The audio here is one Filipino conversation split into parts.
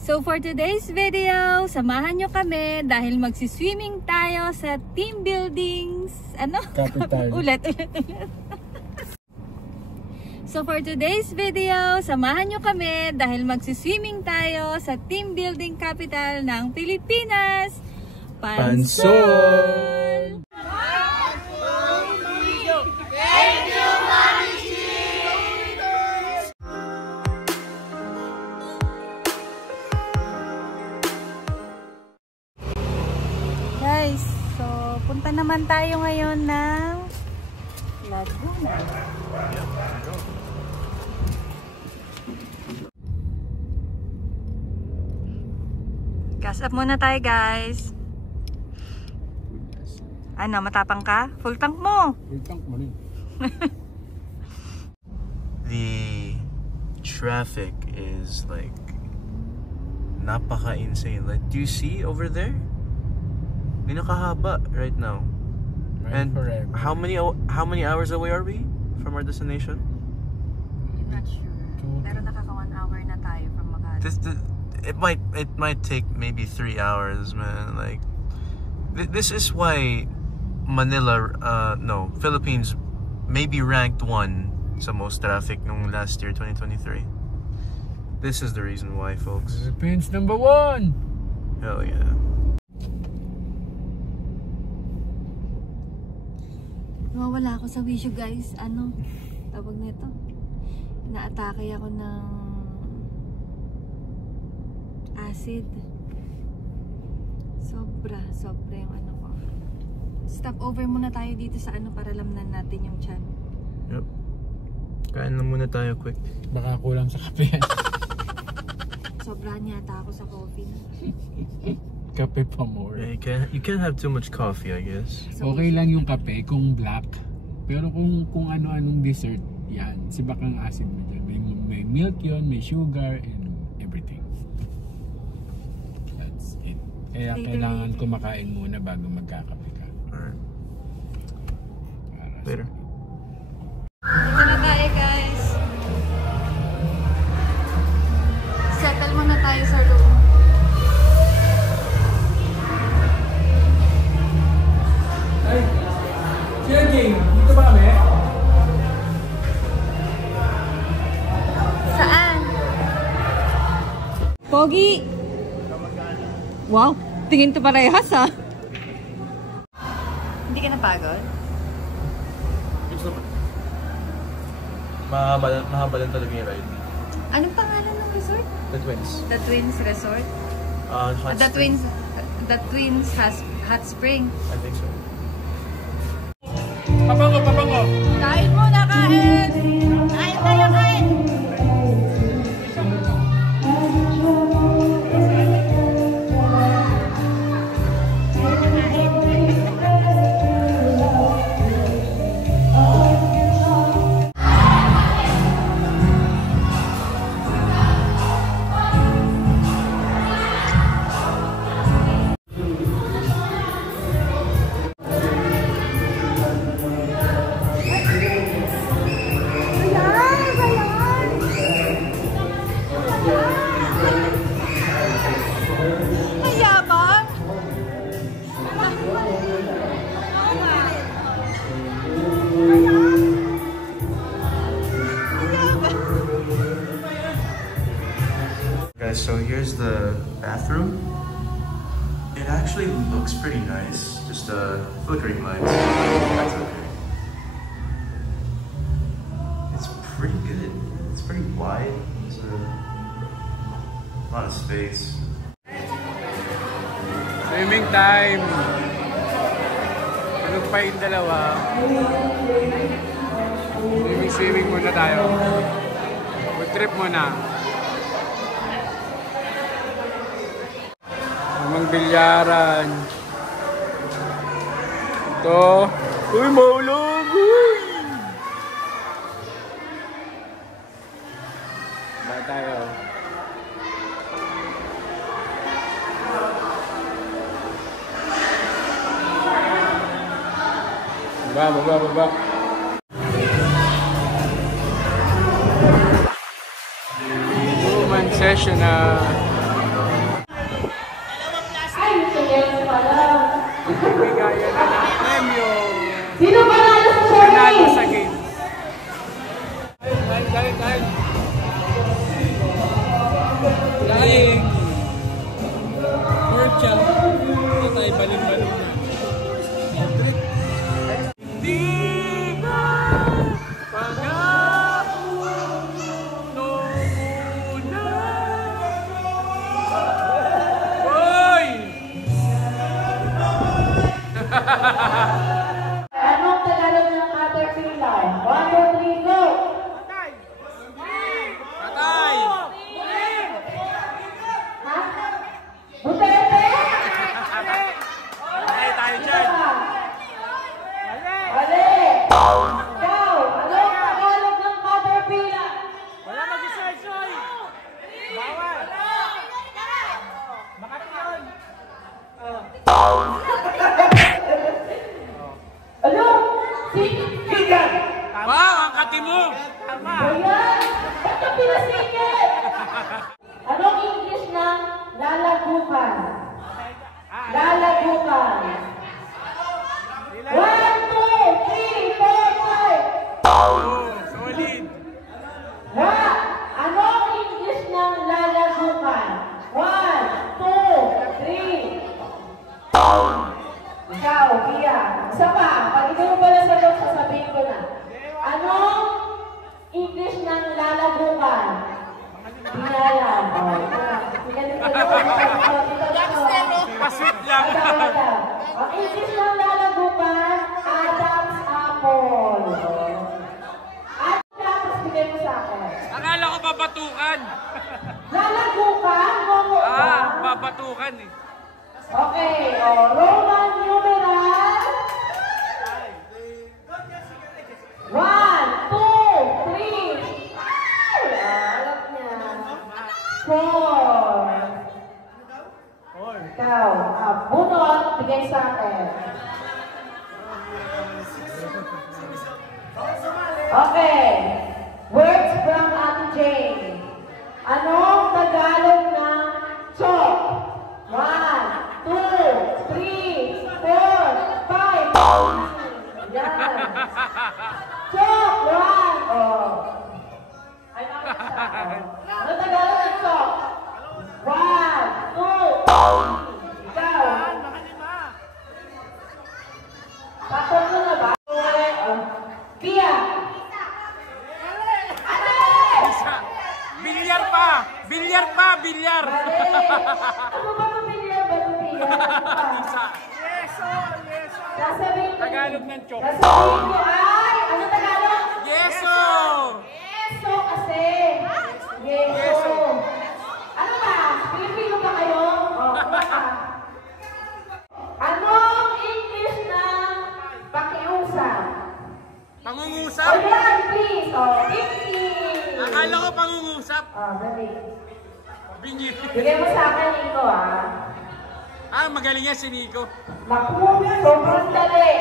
So for today's video, samahan nyo kami dahil magsiswimming tayo sa team buildings. Ano? Capital. ulit. So for today's video, samahan nyo kami dahil magsiswimming tayo sa team building capital ng Pilipinas, Pansol! Guys, so punta naman tayo ngayon ng Laguna. Gas up muna tayo, guys. Ano, matapang ka? Full tank mo. Full tank mo rin. The traffic is like napaka-insane. Like, do you see over there? Pinakahaba right now. Right, and forever. how many hours away are we from our destination? I'm not sure. Pero nakaka 1 hour na tayo from Makati. It might take maybe 3 hours, man. Like, this is why Manila, Philippines may be ranked 1 sa most traffic nung last year, 2023. This is the reason why, folks. Philippines #1! Hell yeah. Nawawala ako sa wisyo, guys. Ano? Tawag nito. Inaatake ako ng acid. Sobra yung ano ko. Stop over muna tayo dito sa ano para lamnan natin yung tiyan. Yep. Kain lang muna tayo quick. Baka kulang sa kape. Sobrahan yata ako sa coffee. Kape pa more. Yeah, you can't have too much coffee, I guess. Okay lang yung kape kung black. Pero kung ano-anong dessert, yan. Si bakang acid mo dyan. May milk yun, may sugar, and everything. That's it. Kaya kailangan kumakain muna bago magkakape ka. Alright. Para Later. Dito na tayo, guys. Settle muna tayo sa room. Ay! Sino Jane? Dito ba kami? Saan? Pogi! Wow! Tingin to parehas, ha? Hindi ka napagod? Mahaba lang talaga yung ride. Anong pangalan ng resort? The Twins. The Twins Resort? Hot Spring. The Twins Hot Spring. I think so. Pabango! Kain muna, kain! Kain tayo, kain! Mayabang! Guys, so here's the bathroom. It actually looks pretty nice. Just flickering lights. That's okay. It's pretty good. It's pretty wide. It's a lot of space. Swimming time! Ano pa yung dalawa? Swimming muna tayo. Food trip muna. Namang bilyaran. Ito. Uy, maulog! Uy! Ba tayo? Baba. Woman session na alam. Bigayan na ng premyo. Sino panalo sa Panalo sa survey? games. Dahil. Dahil. World champ. Ito tayo baling-baling na. Di ba pangako nung una? Hoy! Anong Tagalog ng caterpillar? 1, 2, 3, go! Patay! Ha? Duterte? Patay tayo dyan! Ali! Ikaw! Anong Tagalog ng caterpillar? Wala mag-isoy-soy! Bawal! Ano? Sigan! Wow! Ang kati mo! Tama! Ayan! Ba't ka pinasigil? Anong English ng lalagukan? Lalagukan. 1, 2, 3, 4, 5. Oh, solid! Ha? Anong English ng lalagukan? 1, 2, 3. Ikaw, Pia. Isa pa. Pag hindi mo pala sagot, sasabihin ko na. Anong English ng lalagukan? Binalan. Pasweet lang! Ang English ng lalagukan, Adam's apple. At tapos bigay mo sa akin. Akala ko babatukan! Lalagukan, mo Babatukan eh. Okay, Roman numeral. 1, 2, 3. Alam niya. 4. Ikaw, bunot, bigay sa akin. Okay. Words from Ate Jane. Anong Tagalog ng chok? 1, 2, 3, 4, 5. Yan. Chok! 1. Oh. Ay, bakit isa? Oh. Ano Tagalog ng chok? 1, 2, 3. Ikaw. Patol mo na ba? Pia. Bilyar pa! Bilyar pa! Bilyar! Mali. Ano ba pamilya ba ito, Pia? Sasabihin ko. Tagalog ng chok. Sasabihin ko ay, ano Tagalog? Yeso! Yeso kasi. Yeso. Ano ba? Pilipino ba kayo? O, anong English ng pakiusap? Pangungusap? Ayan, please. O, 50. Akala ko pangungusap. O, dali. Bingi. Bigay mo sa akin, Nico, Magaling yan si Nico. Naku, sobrang dali.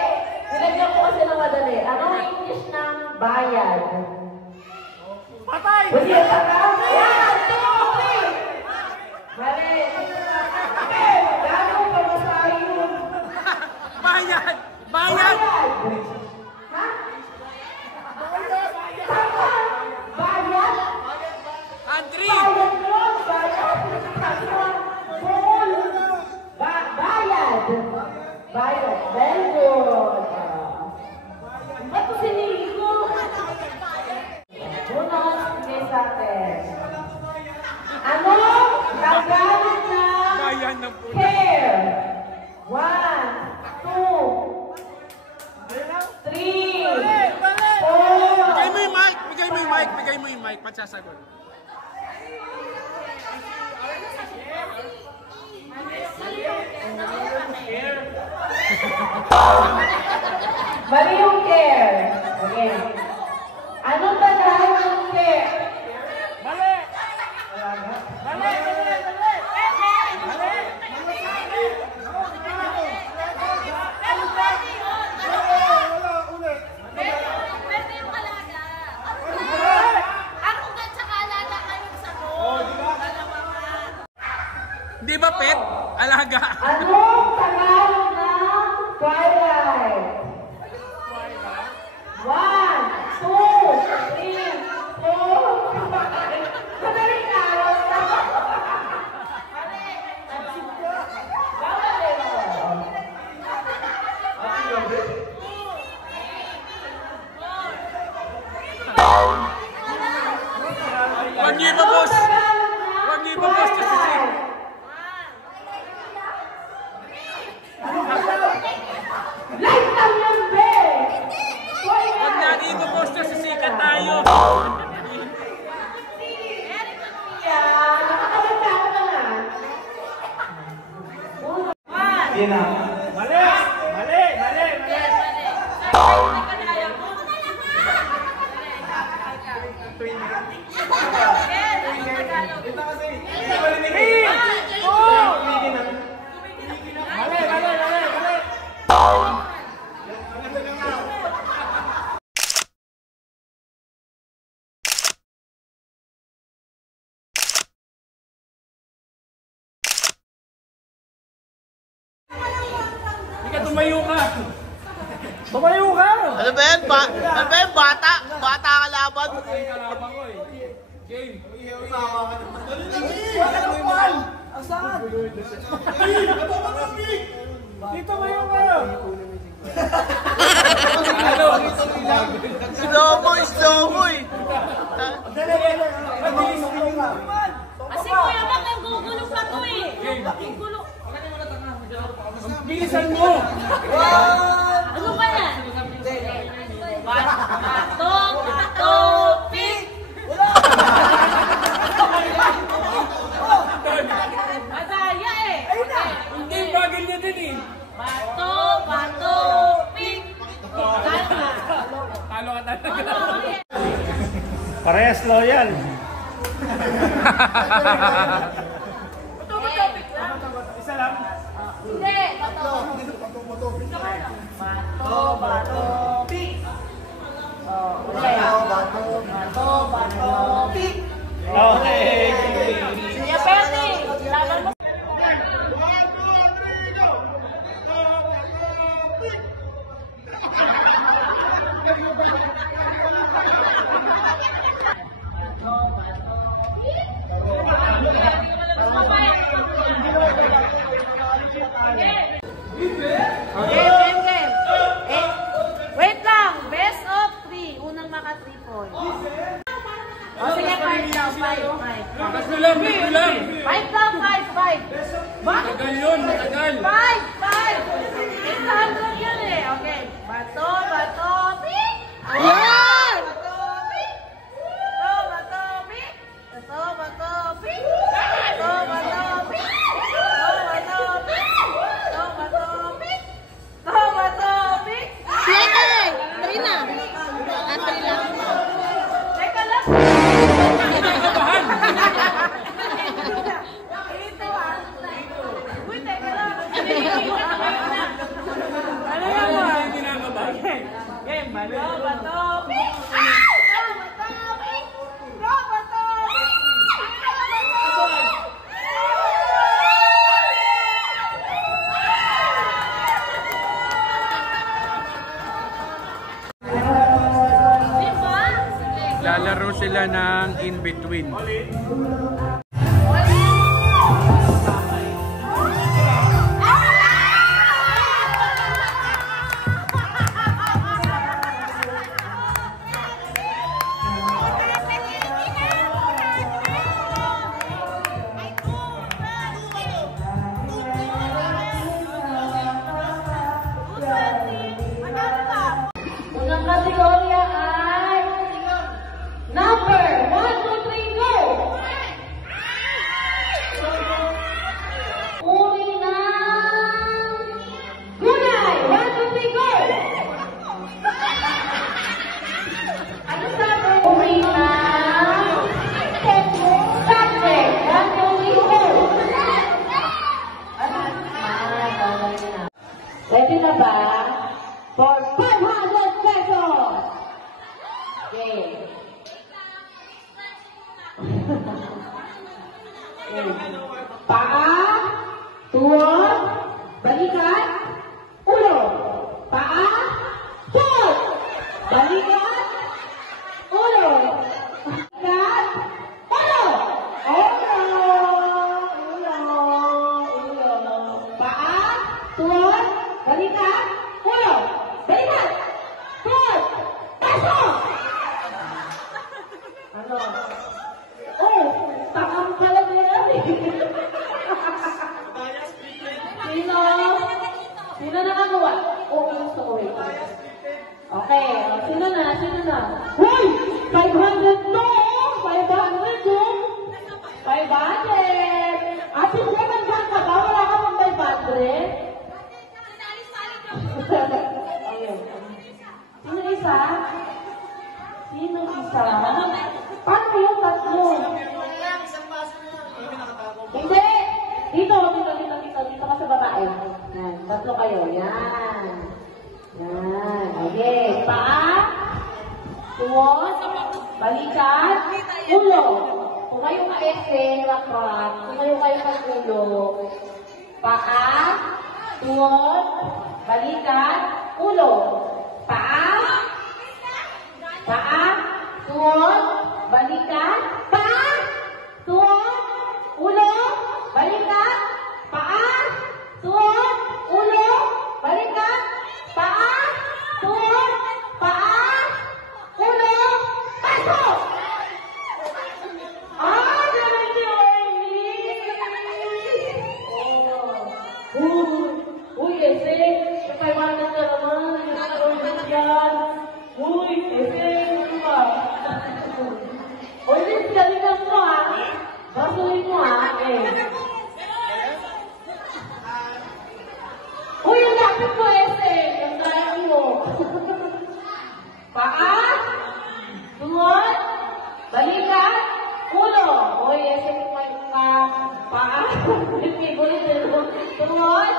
Nilagyan ko kasi ng madali. Anong English ng bayad? Patay! Hindi ka ka? Yan! 2, 3! Mali. Gano'n pa masahe yun? Bayad! Bayad! Ha? Tama! Bayad? Country! Bayad yun! Bayad! Tama! Bull! Bayad! Bayad. Very good. Ba't ko sinili ko? Bunot, bigay sa atin. Ano? Tagalog na Bayan ng puno. hair. 1, 2, 3, 4. Bigay mo yung mic! Bigay mo yung mic! Bigay mo yung mic! Pagsasagot. Mali yung care. Okay. Anong Tagalog ng care? Mali! Mali! Pwede yung alaga. Arrogant tsaka alaga kayong sagot. Di ba pet? Alaga. Anong Tagalog ng twilight? 1, 2, 3, 4, 5. Madaling araw na. Wag niyo ipapost! Wag niyo ipapost sa sisig! Light lang yan, be! Wag natin ipapost sa sisikat tayo! Mali! Mali! Mali! Mali! Tumayo ka! Tumayo ka! Ano ba yan? Ano ba yan? Bata? Bata ka laban? Kalaban ko eh. Game! Dito mayo ka! Slow mo eh! Kasi kuya Mac, ang gugulo pa to eh. Ang gulo. Bilisan mo! Ano ba yan? Bato, pig! Madaya eh. Hindi, bagay niya din eh. Bato, pig! Kalma. Talo ka talaga. Parehas loyal. Isa lang. Hindi, bato. Bato, pig! Bato, pig! Okay. Sige, pwede. Laban mo. Game. Wait lang. Best of 3. Unang maka 3 points. O sige, 5 daw. 5. Bakas mo lang, big mo lang. 5 daw, 5. Bakit? Matagal yun, matagal. 5. 800 yun eh. Okay. Bato, pig! Ayan! Bato, pig! Bato, pig! Bato, pig! Bato, pig! Teka lang. Uy, teka lang. Ano yan mo? Hindi nakakabahan. Game, bato, pig! Lalaro sila ng in-between. Unang kategorya ay number 1, 2, 3, go! Uri ng gulay! 1, 2, 3, go! Ano sabi? Uri ng subject! 1, 2, 3, go! Ready na ba? For 500 pesos! Okay. Paa, tuwod, balikan, Dito ka sa babae. Yan, tatlo kayo. Yan. Yan. Okay. Paa. Tuwod. Balikan. Ulo. Kung kayo ka-ese, rakrak. Kung kayo ka-ulo. Paa. Tuwod. Balikan. Ulo. Paa. Paa. Tuwod. Balikan. Paa. Tuwod. Ulo. Balikan. Paa. Tuwod. Ulo. Balikan. Paa. Tuwod. Paa. Ulo. Pasok! Galing si Orly! Uy, ese! Kapay mana ka naman! Yan! Uy, ese! Ano ba? Orly, galingan mo ha! Basuhin mo ha! Uy, ang lapit mo ese! Ang dayang mo! Paa! Tuwod! Balikan! Ulo! Uy, ese may paa! Tuwod!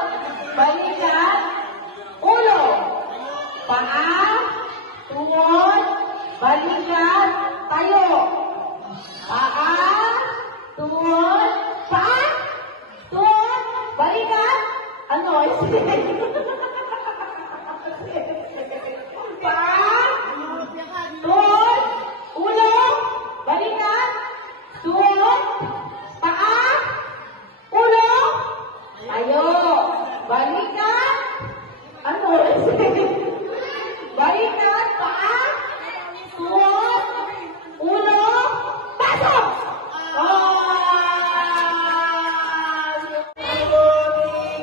Balikan! Ulo! Paa! Tuwod! Balikan! Tayo! Paa! Tuwod! Paa! Tuwod! Balikan! Ano? Paa! Tuwod! Ulo! Balikan! Tuwod! Paa! Ulo! Tayo! Balikan! Ano? Balikan! Paa! Tuwod! Ulo! Pasok!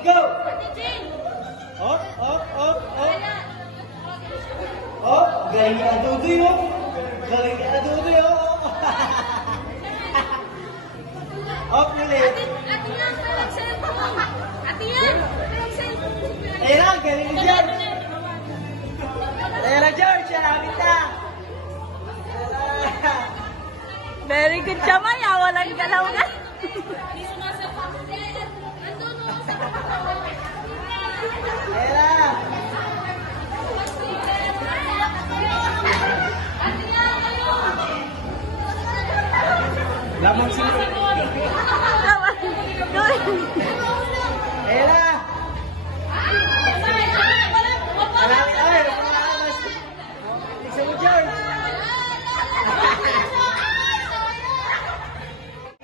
Go! Galing ka Adudoy, oh! Galing ka Adudoy, oh! Up ulit! Ate yan, parang cellphone. Ate yan, parang cellphone. Ayun lang, galing ni George! Ayun lang, George! Alapit na! Very good, Chamaya. Walang galaw ka. Ayun lang! Lamang sila! Ayun lang! Marami, ay! Isa mo, George!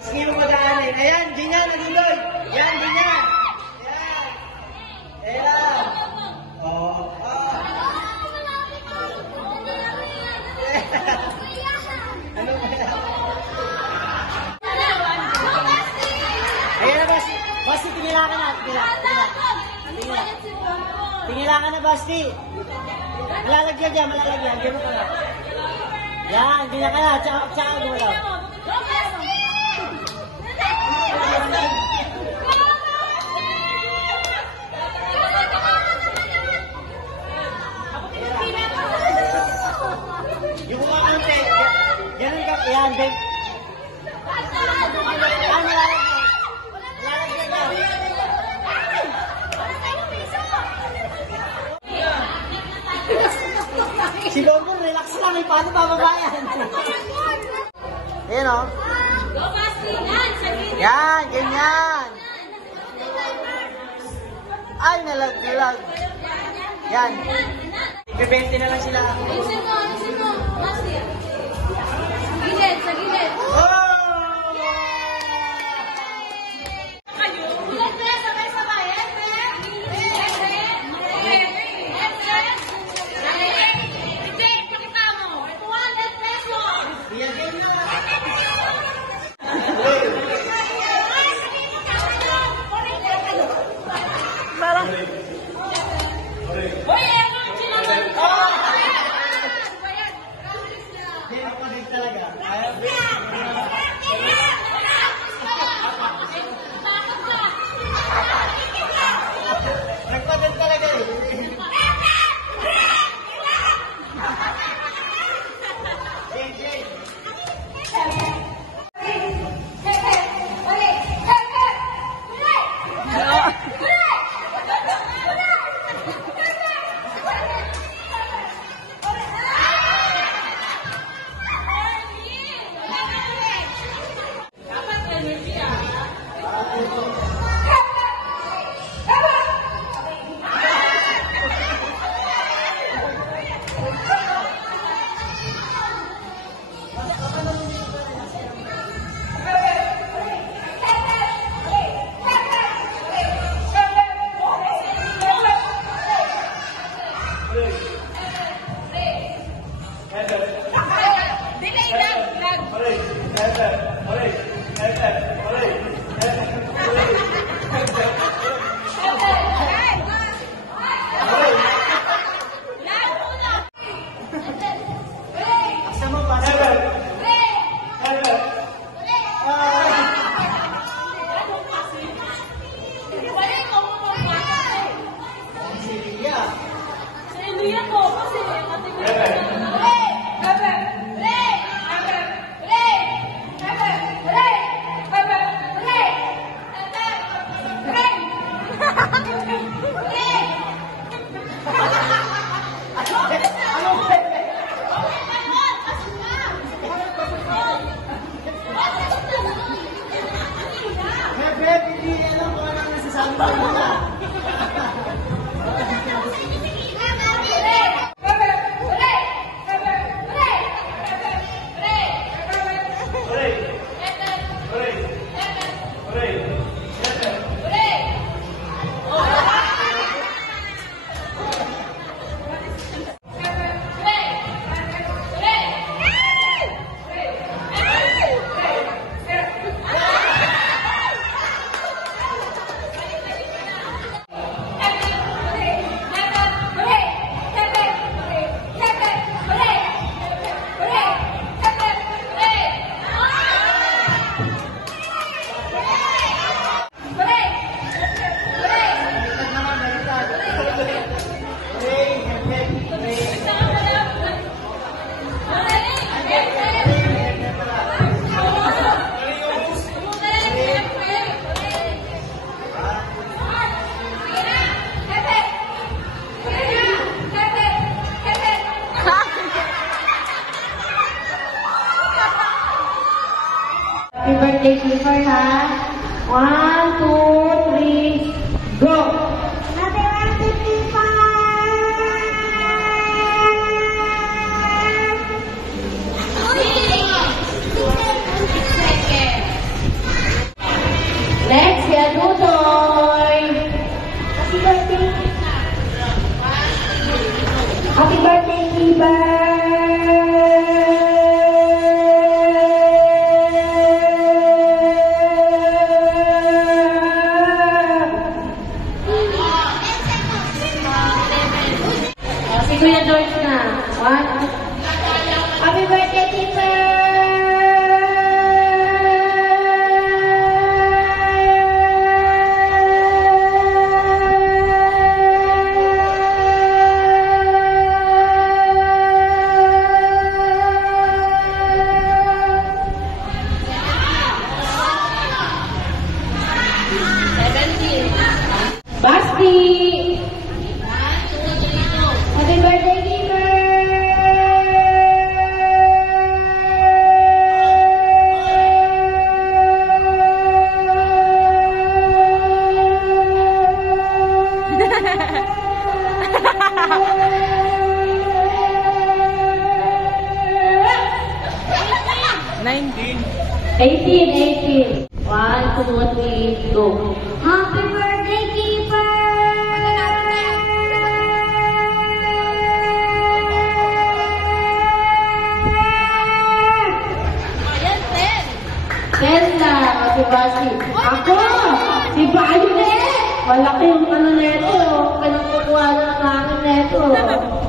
Sige mo madaanin. Ayan, ganyan, Adudoy! Yan, ganyan! Ayan! Ayun lang! Ano ba yan? Ayan na, Basti! Basti, tingila ka na! Tingila ka na, Basti! Malalagyan dyan, malalagyan. Diyan mo ka na. Yan, tingila ka na. Tsaka mo lang. Yung mga konti. Ganun ka. Yan, Ben. Yan, malalagyan. Malalagyan ka. Si Bonbon, relax lang. Paano bababayan? Ayan, o. Yan, ganyan. Ay, nalag. Yan. Ibibente na lang sila. Gilid, sa gilid. Oh! Parang... Hindi ako din talaga. Happy birthday, Clifford, ha? 1, 2, 3, go! Happy birthday, Clifford! Next, si Adutoy! Happy birthday! Happy birthday, Clifford! Kuya George na. 1. Happy birthday, Clifford! Basti! Happy birthday, Nineteen. 18. 1, 2, 3, go. Happy birthday, Keeper! Ayan, 10. 10 na, si Basi. Ako! Si Bayo eh! Malaki yung ano neto. Pinagkukuha na ng akin neto.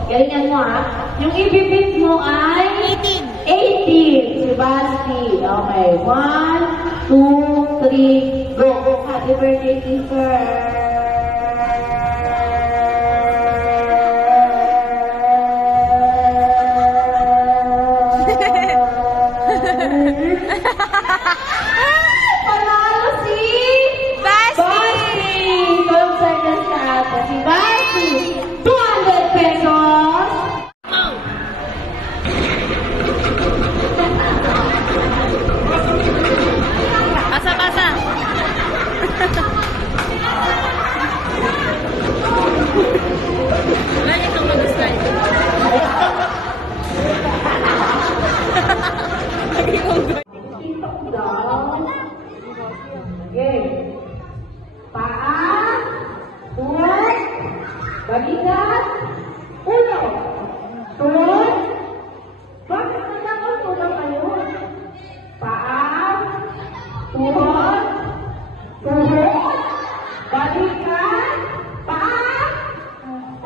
Galingan mo ha. Yung ibibit mo ay 18. Si Basti. Okay. 1, 2, 3, go. Happy birthday, Keeper. Panalo si Basti! 12 seconds na ata. Si Basti! 200 pesos! Basa. Balikat. Uno. Tuhod. Bakit nagkakasulang kayo? Paa. Tuhod. Tuhod. Balikat. Paa.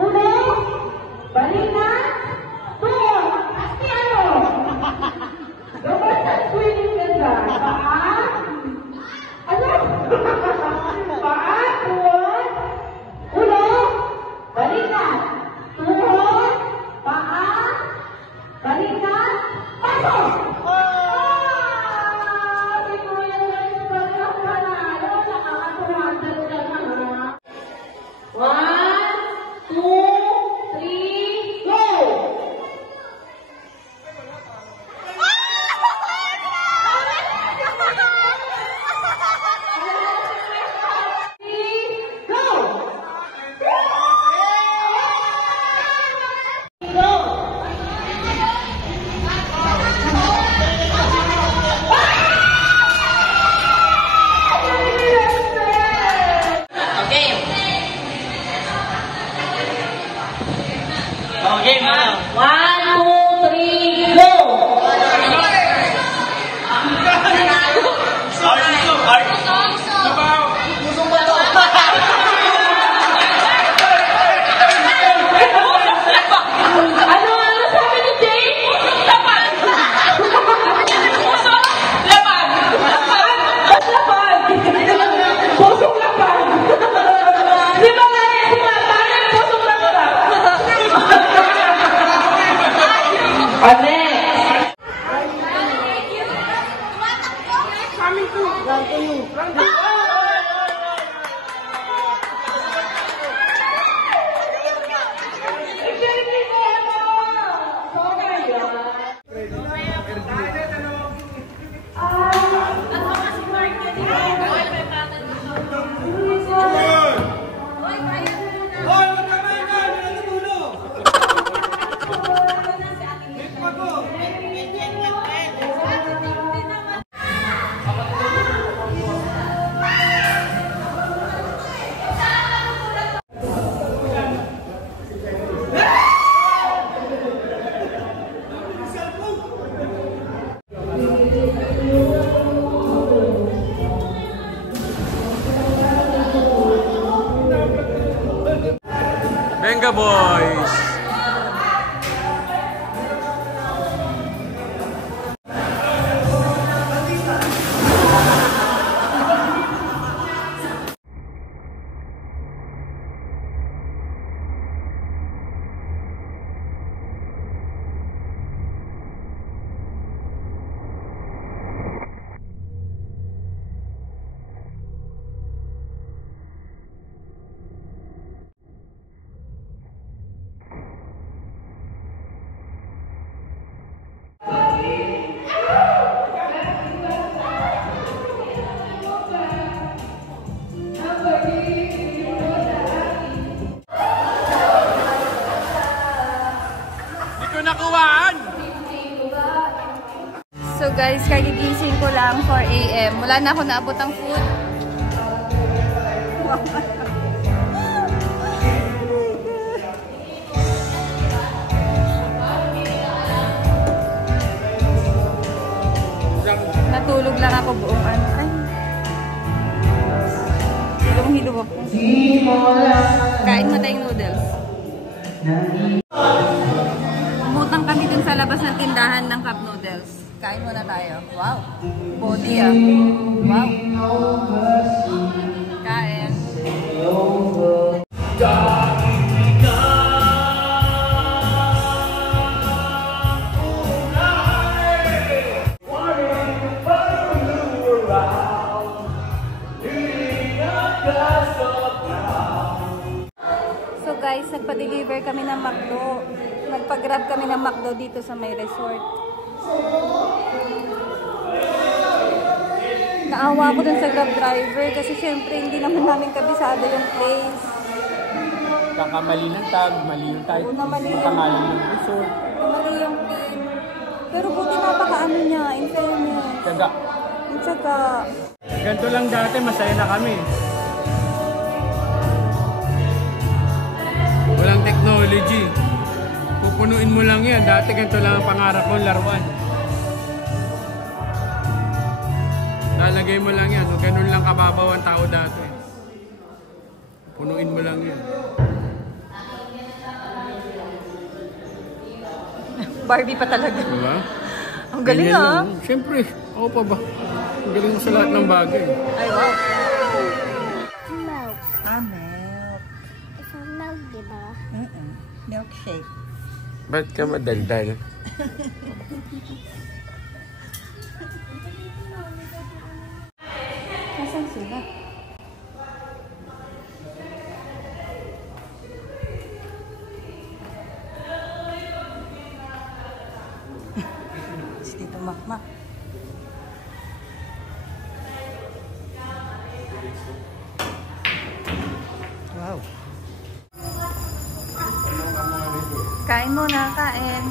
Uno. Balikat. Tuhod. Pasti ano? Dapat sa swimming ka dyan. Paa. Ano? Paa. Tuhod. Uno. Balikat. Tuhod. Paa. Balikat. Pasok! Okay, mana? 1, 2, 3, go! Ano sabi ni Jay? Lapan! Pusong lapan! Ba't lapan? Pusong lapan! Di ba nga eh, kumatayan, pusong lapan! Ane! Coming to! Run to you! Run to you! Venga boys! So guys, kagigising ko lang 4 AM. Wala na ako naabot ang food. Natulog lang ako buong ano. Ay. Hilong-hilo ako. Kain mo tayong noodles. Umutang kami dun sa labas ng tindahan ng cup noodles. Kain muna tayo. Wow. Body ah. Wow. Kain. So guys, nagpa-deliver kami ng McDo. Nagpa-grab kami ng McDo dito sa may resort. Naawa ko dun sa grab driver kasi syempre hindi naman namin kabisado yung place. Kakamali ng tag, mali yung tag, pangalan ng resort. Mali yung pin. Pero buti napakaano niya, in fairness. Tsaga. Ang tsaga. Ganito lang dati, masaya na kami. Walang technology. Pupunuin mo lang yan. Dati ganito lang ang pangarap mo, laruan. Lalagay mo lang yan. Ganun lang kababaw ang tao dati. Punuin mo lang yan. Barbie pa talaga. Diba? Ang galing ah. Siyempre, ako pa ba? Ang galing mo sa lahat ng bagay. Ay, wow. Milk. Milk. It's a milk, diba? Milkshake. Ba't ka madaldal? Nasaan sila? Si Tito Makmak. Wow. Kain muna, kain.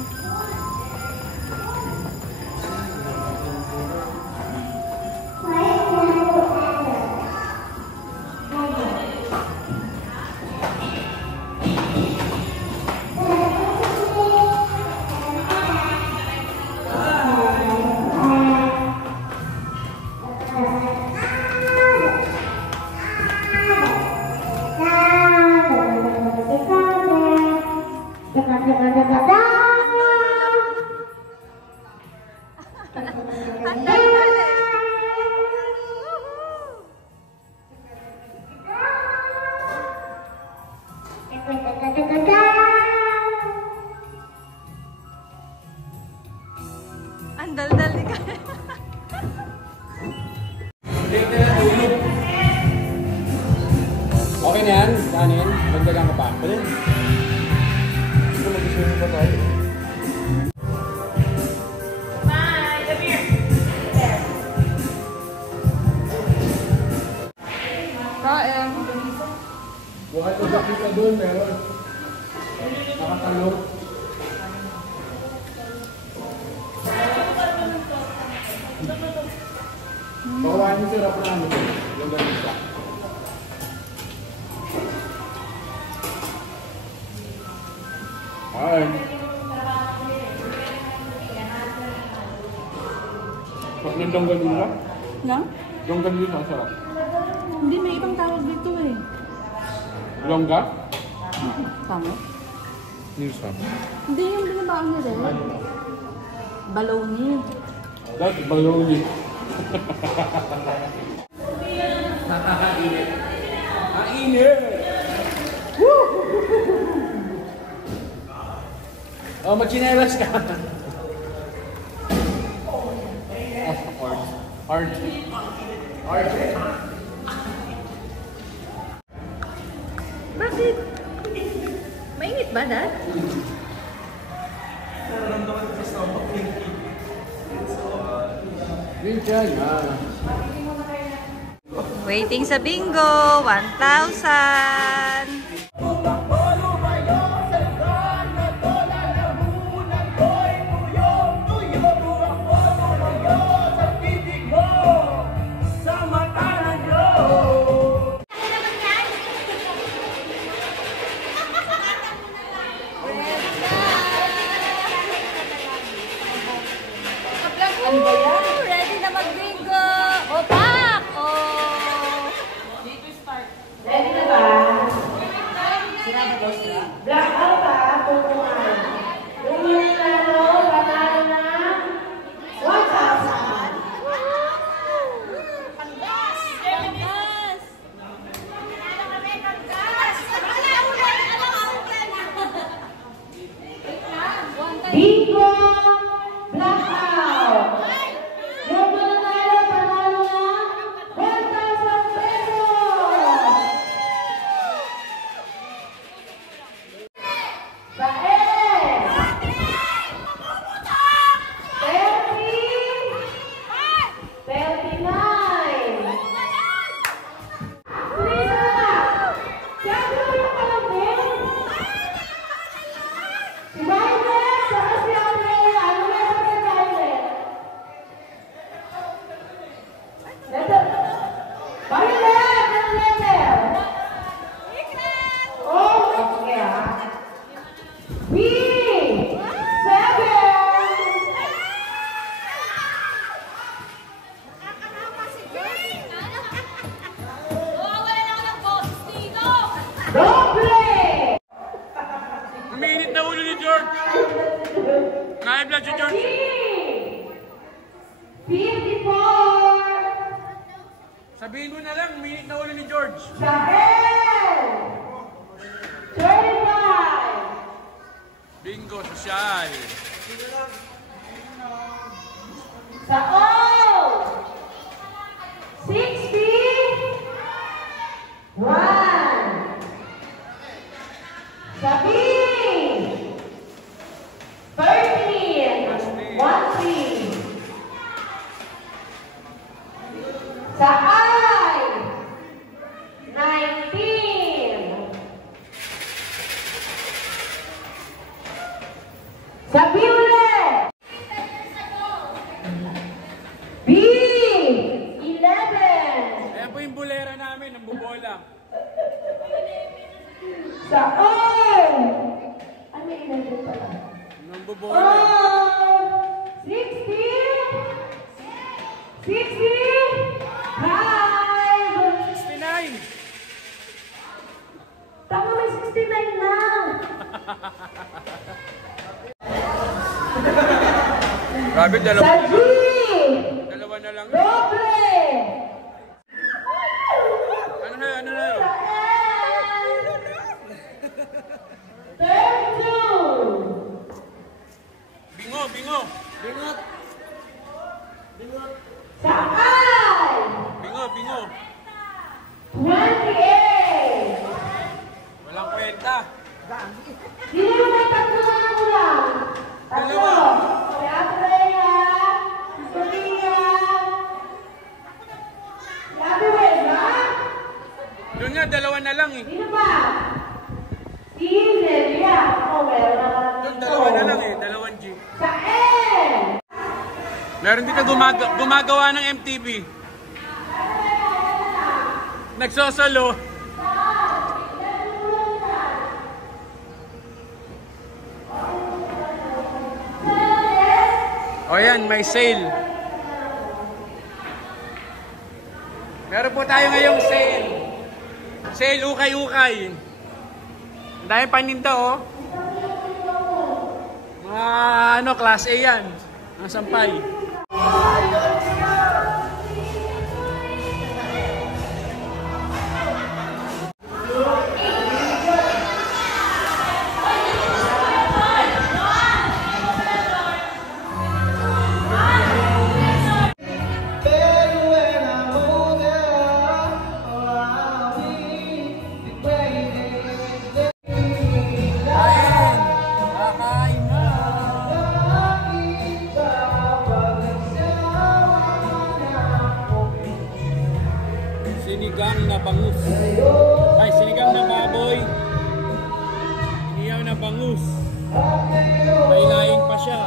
Ang dal-dal ni ka. Okay na yan? Kanin? Magdagan ka pa? Pwede? Hindi ko mag-swimming pa tayo. Kain. Buhat ko ba kita doon? Meron. Nakatalong. Bawain yung sirap namin. Yung ganun siya. Ay. Pag nandang ganun na? Na? Yung ganun yun ang sarap. Hindi, may ibang tawag dito eh. Longga? Tama? Nilsam. Hindi yung binabaan niya rin. Baloney. That's baloney. Init. Init! Woo! Oh, magchinelas ka. RJ. Bakit? Mainit ba, Dad? Waiting sa bingo, 1,000. Ano ba yan? Ready na mag-bingo! O, pak! O! Ready na ba? Social. Sa O, 61. Sa B, 13. 13. Sa I, 19. Sa B ulit. B, 11. Ayan po yung bulera namin, ang bubola. Sa O, ano yung 11 pala? Ang O, bubola. 60. 65. 69! Tama, may 69 na. Grabe, Sa dalawa G, na lang. doble. Ano na, ano na? Sa L, 32. Bingo, bingo! Sa I, Bingo, bingo! 28. Walang kwenta. Sino yung may tatlo na kulang? Tatlo. Dalawa. Si Atreya, si Sophia, si Ate Weza. Doon nga, dalawa na lang eh. Sino ba? Si Nelia. Ako, meron na lang. Doon, dalawa na lang eh. Dalawang G. Sa N. Meron dito gumagawa ng MTV. Nagsosolo. O yan, may sale. Meron po tayo ngayong sale. Sale ukay-ukay. Ang dami paninda oh. Mga ano, class A yan. Ang sampay. Sinigang na bangus. Ay, sinigang na baboy. Iniyaw na bangus. May laing pa siya.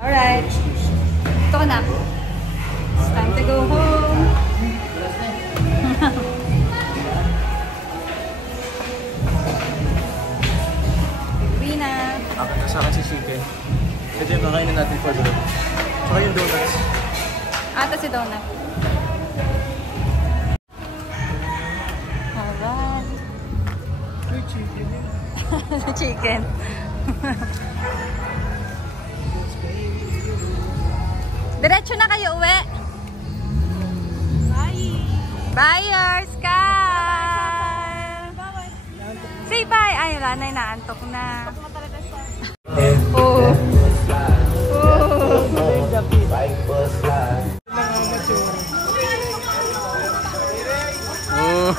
Alright. Ito na. It's time to go home. Uwi na. Akin na sa akin si chicken. Kasi yung kakainin natin for the tsaka yung donuts. Ata si Donut. Alright. Chicken. Diretso na kayo uwi. Bye. Bye, Sky. Say bye. Ay, wala na, inaantok na. Oh. Oh.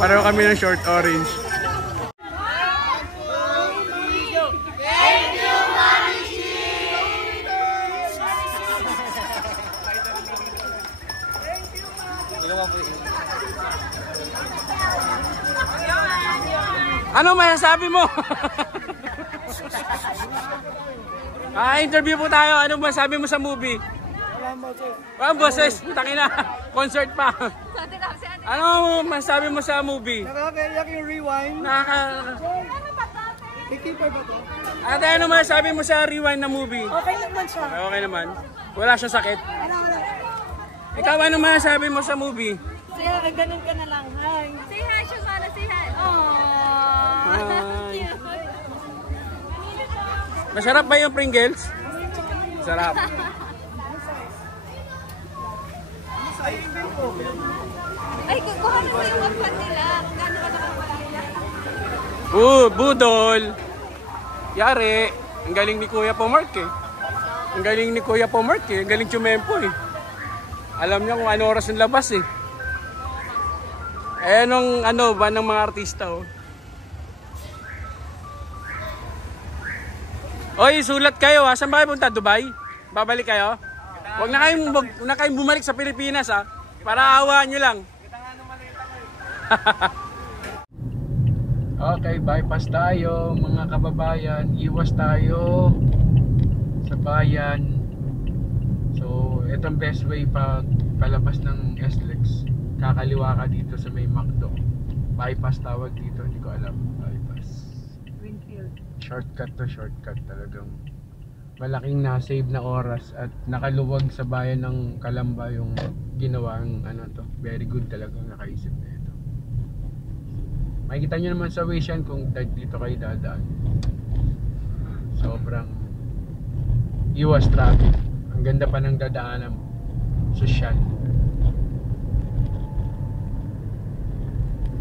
Pareho kami ng short orange. Thank you! Ano masasabi mo? Interview po tayo. Ano masasabi mo sa movie? Walang boses. Putang ina. Concert pa. Ano masasabi mo sa movie? Nakakaiyak yung rewind. Keeper ba to? Ate, ano masasabi mo sa rewind na movie? Okay naman siya. Okay naman. Wala siya sakit. Ikaw, ano masasabi mo sa movie? Siya, ganun ka na lang. Hi. Say hi, Shomana. Say hi. Hi. Masarap ba yung Pringles? Sarap. Ay, kukuha mo yung wagpan nila. Kung gaano ka nakapalaya. Budol. Yari. Ang galing ni Kuya Pomark eh. Ang galing ni Kuya Pomark eh. Ang galing Chumempo eh. Alam niya kung ano oras ng labas eh. Eh, nung ano ba ng mga artista oh. Oy, sulat kayo ha. Saan ba kayo punta? Dubai? Babalik kayo? Huwag na kayong bumalik sa Pilipinas ha. Para awaan nyo lang. Okay, bypass tayo mga kababayan. Iwas tayo sa bayan. So, itong best way pag palabas ng SLEX. Kakaliwa ka dito sa may McDo. Bypass tawag dito, hindi ko alam. Bypass. Greenfield. Shortcut to shortcut talagang. Malaking na-save na oras at nakaluwag sa bayan ng Calamba yung ginawang ano to. Very good talagang nakaisip na ito. Makikita nyo naman sa Waze yan kung dito kayo dadaan. Sobrang iwas traffic. Ang ganda pa ng dadaanan sosyal.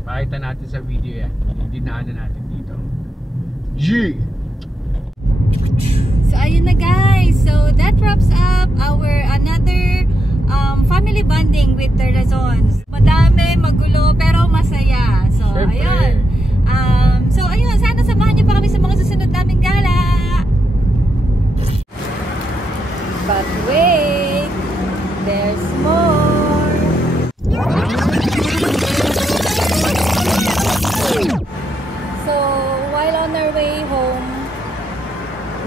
Pakita natin sa video yan. Dinaanan natin dito. G! So ayun na guys, so that wraps up our another family bonding with the Razons. Madami, magulo, pero masaya. So Siyempre. ayun. So ayun, sana samahan niyo pa kami sa mga susunod naming gala. But wait, there's more. So while on our way home,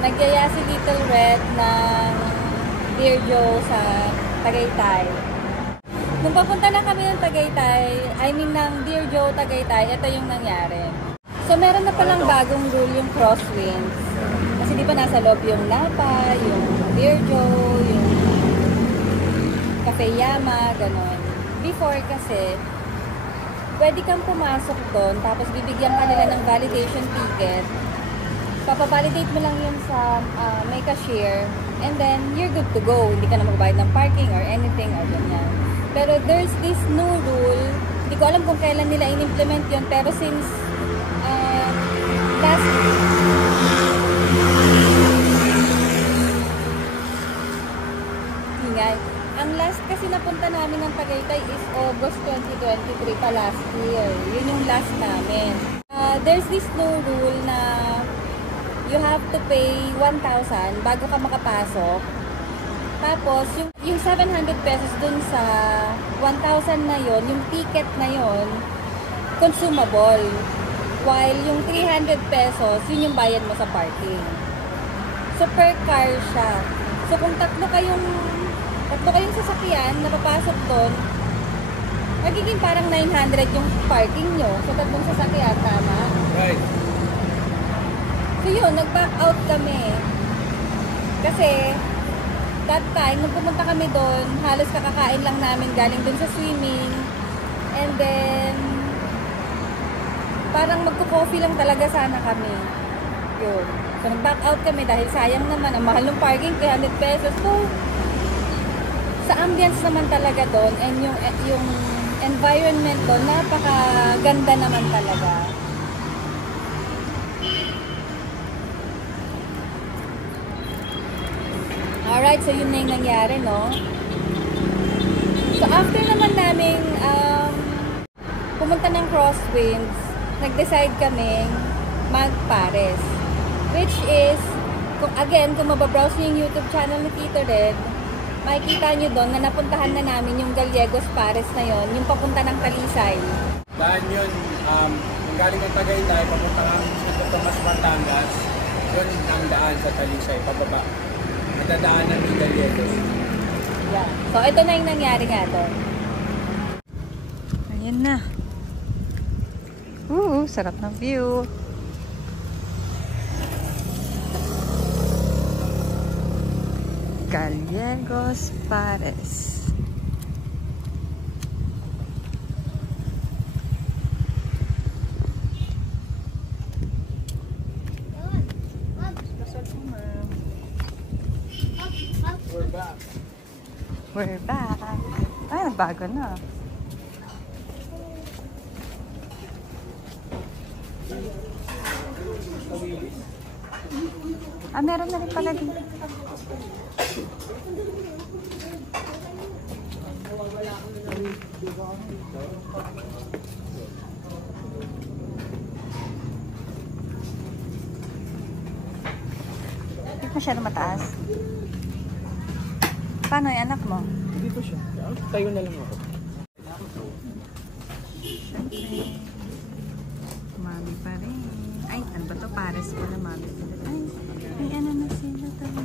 nagyaya si Little Red ng Dear Joe sa Tagaytay. Nung papunta na kami ng Tagaytay, ng Dear Joe Tagaytay, ito yung nangyari. So meron na palang bagong rule yung crosswinds. Kasi di ba nasa loob yung Napa, yung Dear Joe, yung Cafe Yama, ganon. Before kasi, pwede kang pumasok doon, tapos bibigyan ka nila ng validation ticket. Papavalidate mo lang yun sa may cashier, and then you're good to go. Hindi ka na magbayad ng parking or anything or ganyan. Pero there's this new rule, hindi ko alam kung kailan nila in-implement yun, pero since last ang last kasi napunta namin ng Tagaytay is August 2023 pa last year. Yun yung last namin. There's this new rule na you have to pay 1,000 bago ka makapasok. Tapos, yung 700 pesos dun sa 1,000 na yon, yung ticket na yon, consumable. While yung 300 pesos, yun yung bayad mo sa parking. So, per car siya. So, kung tatlo kayong sasakyan na papasok dun, magiging parang 900 yung parking nyo. So, tatlong sasakyan, tama? Right. So yun, nag-back out kami. Kasi, that time, nung pumunta kami doon, halos kakakain lang namin galing doon sa swimming. And then, parang magko-coffee lang talaga sana kami. Yun. So, nag-back out kami dahil sayang naman, ang mahal ng parking, 300 pesos. So, sa ambience naman talaga doon, and yung environment doon, napakaganda naman talaga. Alright, so yun na yung nangyari, no? So, after naman namin pumunta ng Crosswinds, nag-decide kaming mag-Pares. Which is, kung mababrowse nyo yung YouTube channel ni Tito Red, makikita nyo doon na napuntahan na namin yung Gallegos Pares na yon, yung papunta ng Talisay. Daan yun, kung galing ng Tagaytay, papunta kang Santo Tomas, Batangas, yun ang daan sa Talisay, pababa. Nadadaan ng Miguelietos. Yeah. So, ito na yung nangyari nga doon. Ayan na. Sarap ng view. Gallegos Pares. We're back. Ay, nagbago na. Meron na rin pala dito. Masyado mataas. Paano yung anak mo? Dito siya. Tayo na lang ako. Siyempre. Mami pa rin. Ay, ano ba ito? Pares ko na mami. Ay, may ano na sila tayo.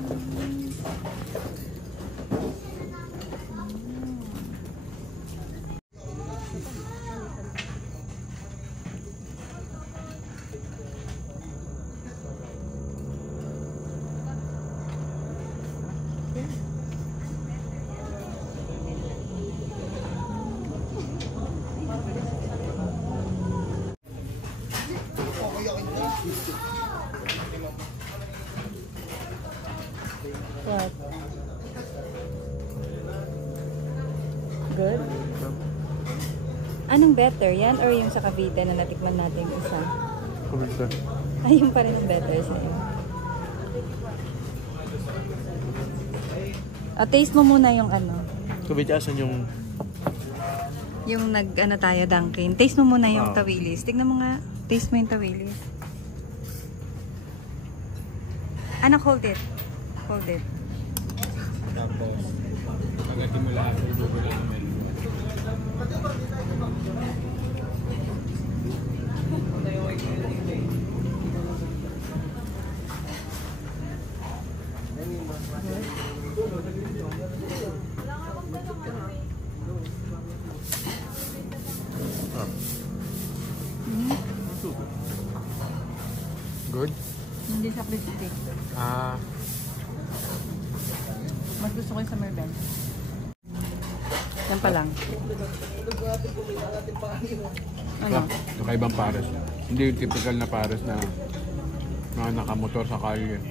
What? Good? Anong better? Yan or yung sa Cavite na natikman natin isa? Kumita. Ay, yung pa rin ang better sa'yo. Taste mo muna yung ano. Kumita, asan yung... Yung nag-ano tayo, Dunkin. Taste mo muna yung tawilis. Tignan mo nga. Taste mo yung tawilis. Anak, hold it. Hold it. Tapos, pagatin mo lahat ng dugo lang naman. Good? Hindi sa crispy. Mas gusto ko yung sa Merbel. Yan pa lang. Ano? Nakaibang pares. Hindi yung typical na pares na nakamotor sa kalye.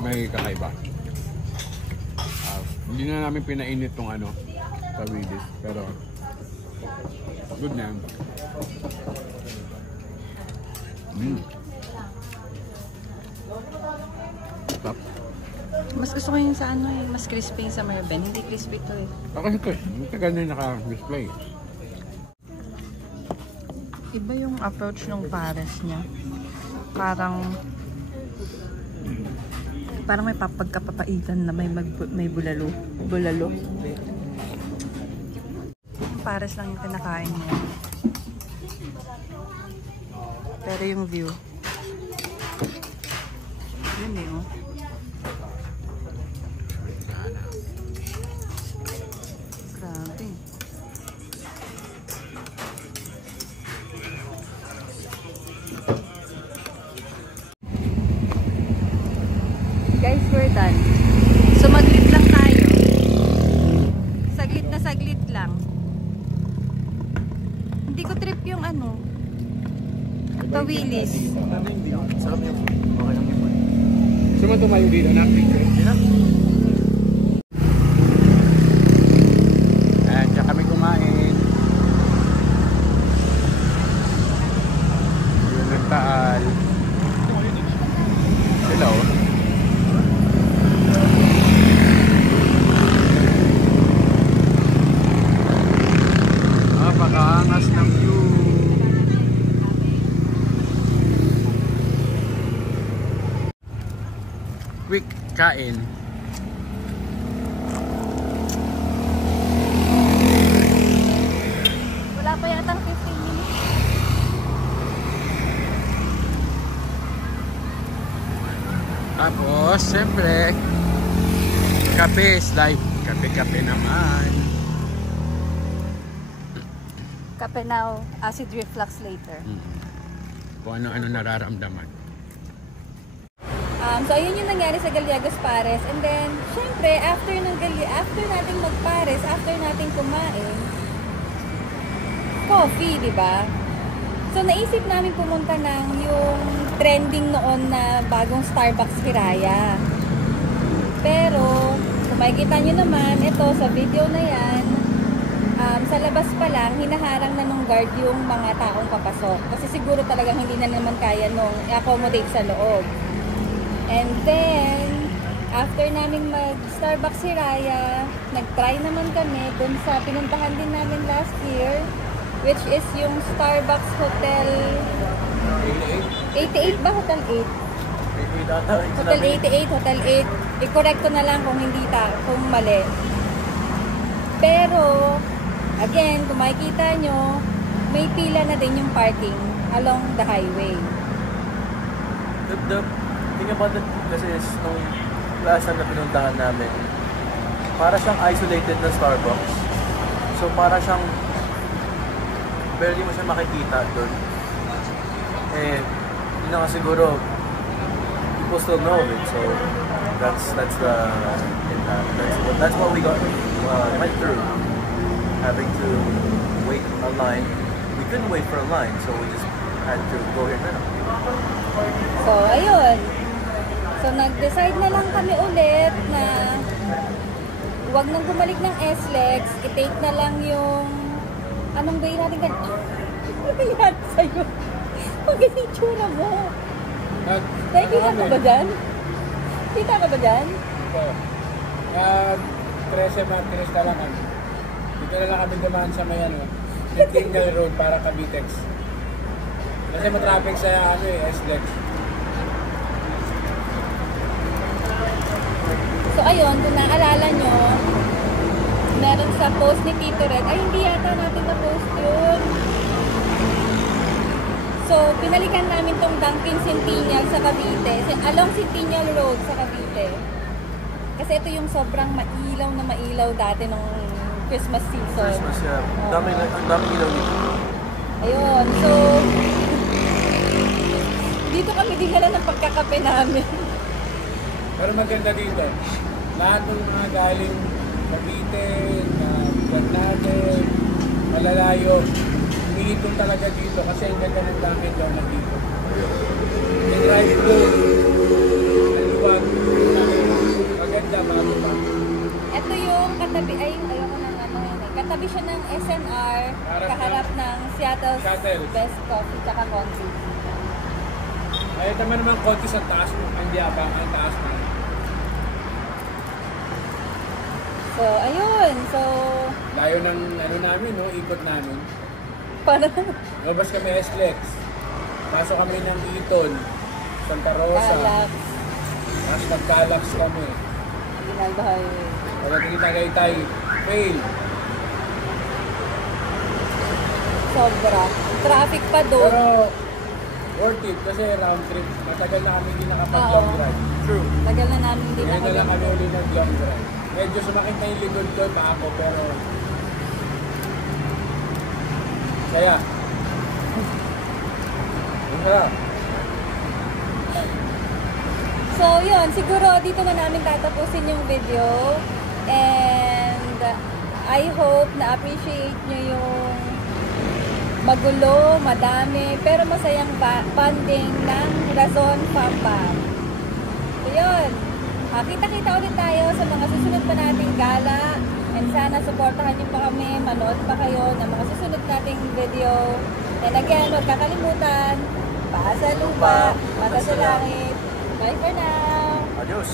May kakaiba. Hindi na namin pinainit tong ano, tawilis. Pero good na yan. Stop. Mas gusto ko yung sa ano eh, mas crispy yung sa Merbel. Hindi crispy to eh. Kasi ko, matagal na yung naka-display. Iba yung approach ng pares niya. Parang may papagkapapaitan na may bulalo. Bulalo. Yung pares lang yung kinakain niya. Pero yung view. Yun eh oh. Grabe. Guys, we're done. So maglit lang tayo. Saglit na saglit lang. Hindi ko trip yung ano. Tawilis. Sarap yung... Okay lang yung... Gusto mo tumayo dito na? Hindi na? Ayan, siya kami kumain. Yun ang taal. Hello. Napakaangas ng view. Quick kain. Tapos, siyempre, kape is life. Kape-kape naman. Kape now, acid reflux later. Kung ano-ano nararamdaman. So, ayun yung nangyari sa Gallegos Pares. And then, syempre, after nating magpares, after nating kumain, coffee, di ba? So, naisip namin pumunta ng yung trending noon na bagong Starbucks Hiraya. Pero, kung makikita nyo naman, ito sa video na yan, sa labas pa lang, hinaharang na nung guard yung mga taong papasok. Kasi siguro talagang hindi na naman kaya nung i-accommodate sa loob. And then, after namin mag-Starbucks Hiraya, nag-try naman kami dun sa pinuntahan din namin last year, which is yung Starbucks Hotel 88 ba? Hotel 8? Hotel 88, Hotel 8. I-correct ko na lang kung kung mali. Pero, again, kung makikita nyo, may pila na din yung parking along the highway. The thing about it kasi is nung last time na pinuntahan namin, para siyang isolated na Starbucks. So para siyang barely mo siya makikita doon. Eh, yun na nga siguro people still know of it. So that's what we went through. Having to wait a line. We couldn't wait for a line, so we just had to go here now. So, ayun. So, nag-decide na lang kami ulit na huwag nang bumalik ng SLEX, i-take na lang yung anong way natin ganyan. Ano yan sa'yo? Huwag yung itsura mo. Nakikita ka ba dyan? Kita ka ba dyan? Ito. 13 Martires na lang kami. Dito na lang kami dumaan sa may Nightingale Road para Cavitex. Kasi matraffic sa SLEX. So ayun, kung naalala nyo, meron sa post ni Tito Red, ay hindi yata natin na-post yun. So, pinalikan namin tong Dunkin Centennial sa Cavite, along Centennial Road sa Cavite. Kasi ito yung sobrang mailaw na mailaw dati nung Christmas season. Christmas, yeah. Ang dami ilaw dito. Ayun, so dito kami dinala ng pagkakape namin. Pero maganda dito. Lahat ng mga galing Cavite, na buwan natin, malalayo, umiitong talaga dito kasi ang ganda ng Dunkin Donuts dito. Yung drive-thru, naliwag, maganda, bago pa. Ito yung katabi, ayoko ng katabi siya ng SNR, kaharap ng Seattle's Best Coffee tsaka Coffee. Ay, naman konti sa taas mo, hindi abang ang taas mo. So, ayun. So, layo ng namin, ikot namin. Para Labas kami SLEX. Pasok kami ng Eton, Santa Rosa. Calax. Tapos nag-Calax kami. Ginalbahay. Pagdating Tagaytay, fail. Sobra. Traffic pa doon. Pero, worth it kasi round trip. Matagal na kami hindi nakapag-long drive. True. Tagal na namin din Ngayon na lang kami uli nag-long drive. Medyo sumakit na yung likod ko pa ako, pero kaya masarap. So, yun. Siguro dito na namin tatapusin yung video. And I hope na appreciate nyo yung magulo, madami, pero masayang bonding ng Razon Pampam. So, yun. Kita-kita ulit tayo sa mga susunod pa nating gala. And sana supportahan nyo pa kami, manood pa kayo ng mga susunod nating video. And again, huwag kakalimutan, paa sa lupa, mata sa langit. Bye for now! Adios!